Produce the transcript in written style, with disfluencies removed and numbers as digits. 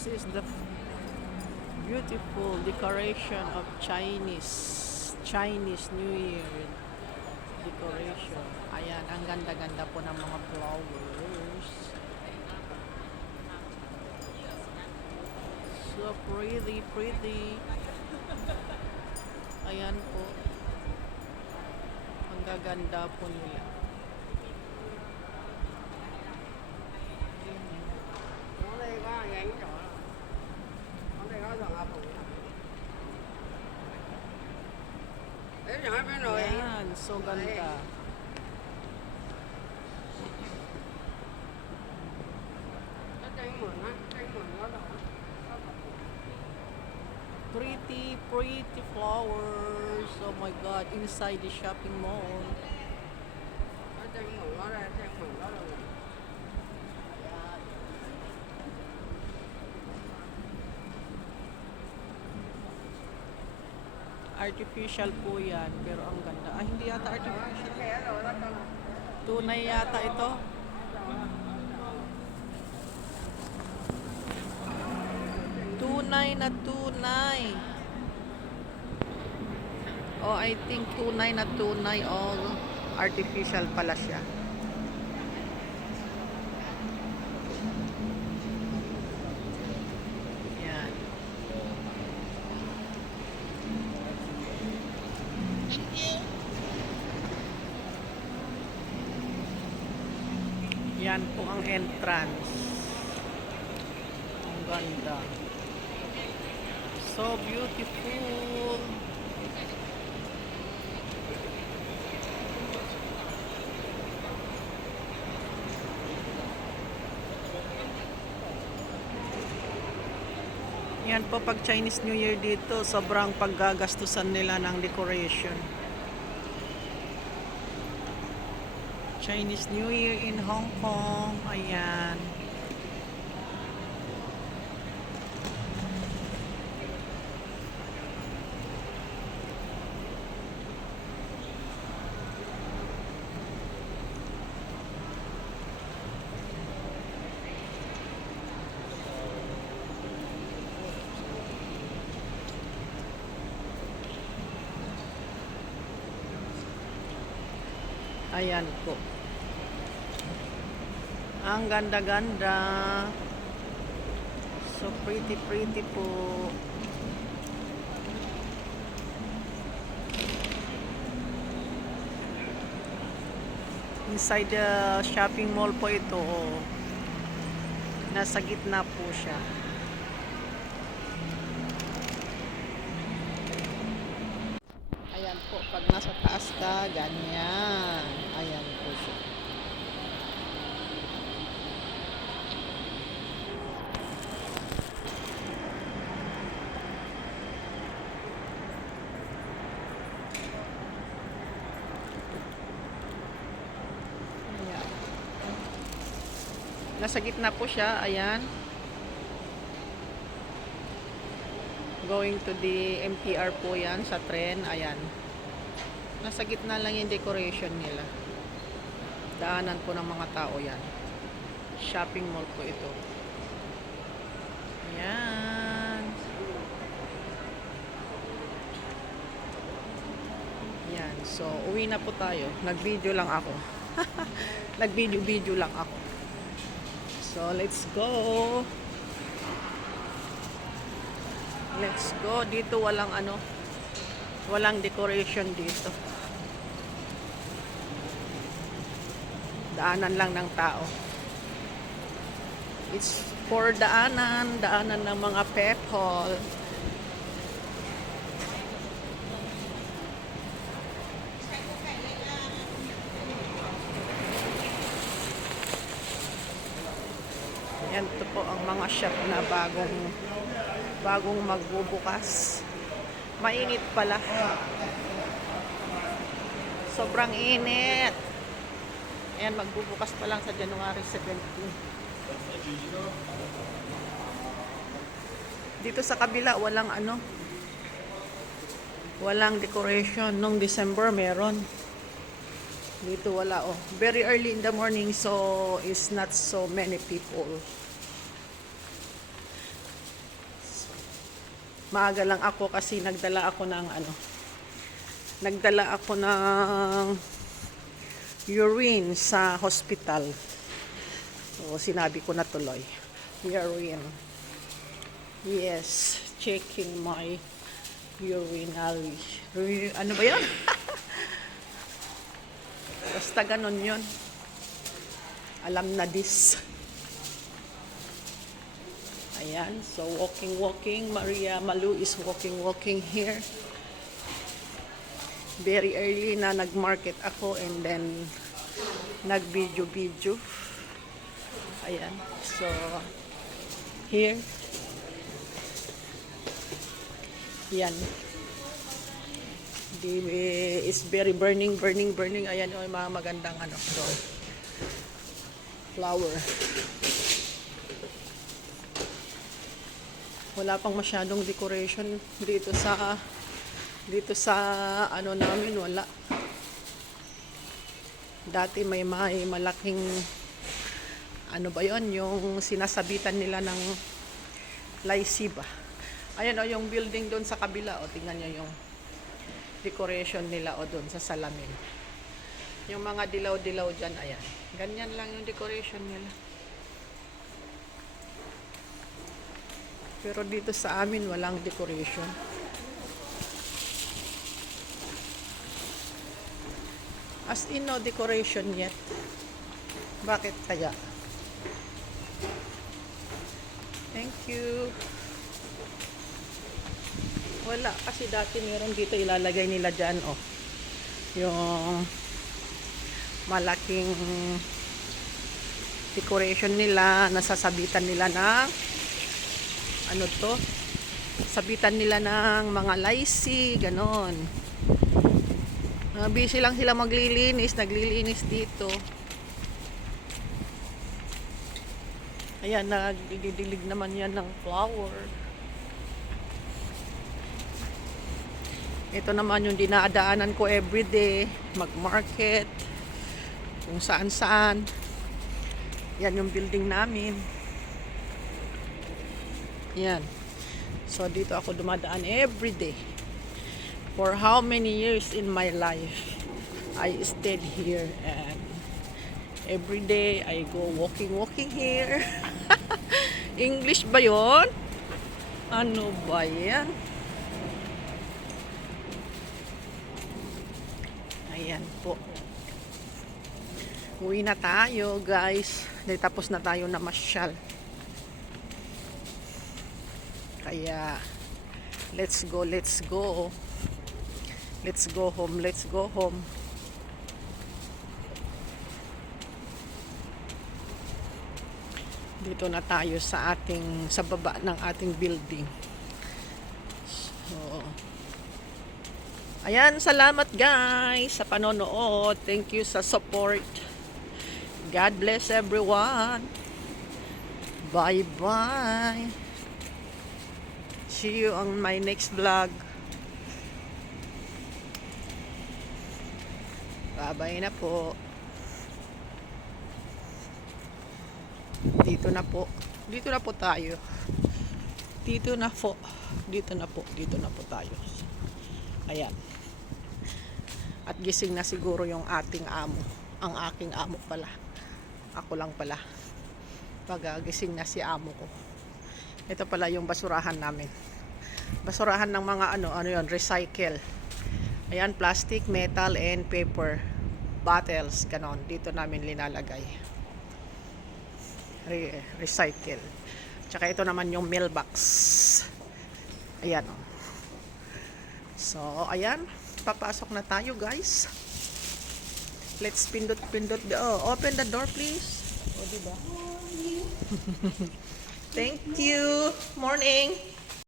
This is the beautiful decoration of Chinese New Year decoration. Ayan, ang ganda-ganda po ng mga flowers. So pretty, pretty. Ayan po. Ang gaganda po nila. Ayan, so ganda. Pretty, pretty flowers. Oh my God, inside the shopping mall. Artificial po yan, pero ang ganda. Ah, hindi yata artificial. Tunay yata ito. Tunay na tunay. Oh, I think tunay na tunay. All artificial pala siya. Yan. Yan po ang entrance. Ang ganda. So beautiful. Yan po pag Chinese New Year dito, sobrang paggagastusan nila ng decoration. Chinese New Year in Hong Kong. Ayan. Ayan po. Ang ganda-ganda. So pretty, pretty po. Inside the shopping mall po ito. Oh. Nasa gitna po siya. Ayan po, pag nasa taas ka, ganyan. Ayan po siya. Ayan. Nasa gitna po siya, ayan. Going to the MTR po yan sa tren, ayan. Nasa gitna lang yung decoration nila. Daanan po ng mga tao yan. Shopping mall po ito. Ayan. Ayan. So, uwi na po tayo. Nag-video lang ako. Nag-video lang ako. So, let's go. Let's go. Dito walang walang decoration dito. Daanan lang ng tao. It's for daanan ng mga people. Yan to po ang mga shop na bagong magbubukas. Mainit pala. Sobrang init. Ayan, magbubukas pa lang sa January 17. Dito sa kabila, walang decoration. Nung December, meron. Dito wala, oh. Very early in the morning, so it's not so many people. Maaga lang ako kasi nagdala ako ng urine sa hospital. So, sinabi ko na tuloy. Urine. Yes, checking my urinary. Ano ba yan? Basta ganon yun. Alam na this. Ayan, so walking. Maria Malu is walking here. Very early na nag-market ako and then nag-video. Ayan, so here. Yan. It's very burning. Ayan yung mga magandang so, flower. Wala pang masyadong decoration dito sa namin, wala. Dati may malaking ba yon, yung sinasabitan nila ng lycee ba. Ayan yung building doon sa kabila, tingnan niyo yung decoration nila doon sa salamin. Yung mga dilaw-dilaw dyan, ayan. Ganyan lang yung decoration nila. Pero dito sa amin, walang decoration. As in, no decoration yet. Bakit kaya? Thank you. Wala, kasi dati meron dito ilalagay nila dyan, yung malaking decoration nila, nasasabitan nila ng sabitan nila ng mga lycee, ganon. Busy lang sila naglilinis dito. Ayan, nagdidilig naman yan ng flower. Ito naman yung dinadaanan ko everyday, mag-market, kung saan. Yan yung building namin. Yan. So, dito ako dumadaan everyday. For how many years in my life, I stayed here and everyday I go walking here. English ba yon? Ano ba yan? Ayan po. Uwi na tayo, guys. Tapos na tayo na masyal. Kaya, let's go. Let's go home. Dito na tayo sa baba ng ating building. So, ayan, salamat guys sa panonood. Thank you sa support. God bless everyone. Bye-bye. See you on my next vlog. Bye-bye na po. Dito na po tayo. Dito na po tayo. Ayan. At gising na siguro yung ating amo. Ang aking amo pala. Ako lang pala. Gising na si amo ko. Ito pala yung basurahan namin. Basurahan ng mga yun, recycle. Ayan, plastic, metal, and paper. Bottles, ganon. Dito namin linalagay. Recycle. Tsaka ito naman yung mailbox. Ayan. So, ayan. Papasok na tayo, guys. Let's pindot. Open the door, please. Diba? Thank you. Morning.